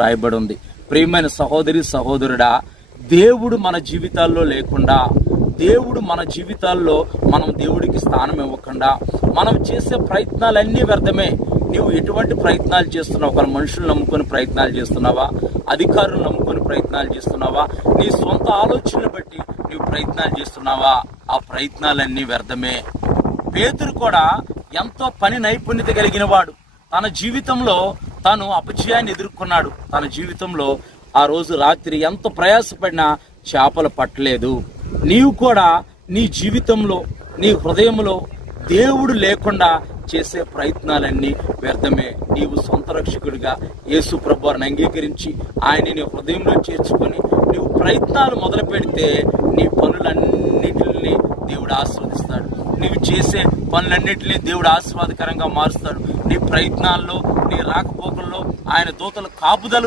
రాయబడి ఉంది. ప్రియమైన సహోదరి సహోదరుడా, దేవుడు మన జీవితాల్లో లేకుండా, దేవుడు మన జీవితాల్లో మనం దేవుడికి స్థానం ఇవ్వకుండా మనం చేసే ప్రయత్నాలన్నీ వ్యర్థమే. నీవు ఎటువంటి ప్రయత్నాలు చేస్తున్నావు? ఒక మనుషులు నమ్ముకొని ప్రయత్నాలు చేస్తున్నావా? అధికారులు నమ్ముకొని ప్రయత్నాలు చేస్తున్నావా? నీ సొంత ఆలోచనలు బట్టి నీవు ప్రయత్నాలు చేస్తున్నావా? ఆ ప్రయత్నాలన్నీ వ్యర్థమే. పేతురు కూడా ఎంతో పని నైపుణ్యత కలిగిన వాడు. తన జీవితంలో తాను అపజయాన్ని ఎదుర్కొన్నాడు. తన జీవితంలో ఆ రోజు రాత్రి ఎంత ప్రయాసపడినా చేపలు పట్టలేదు. నీవు కూడా నీ జీవితంలో, నీ హృదయంలో దేవుడు లేకుండా చేసే ప్రయత్నాలన్నీ వ్యర్థమే. నీవు సొంత రక్షకుడిగా యేసు ప్రభువుని అంగీకరించి ఆయన నీ హృదయంలో చేర్చుకొని నీవు ప్రయత్నాలు మొదలు పెడితే నీ పనులన్నిటిని దేవుడు ఆస్వాదిస్తాడు. నీవు చేసే పనులన్నిటినీ దేవుడు ఆస్వాదకరంగా మారుస్తాడు. నీ ప్రయత్నాల్లో, నీ రాకపోకల్లో ఆయన దూతల కాపుదల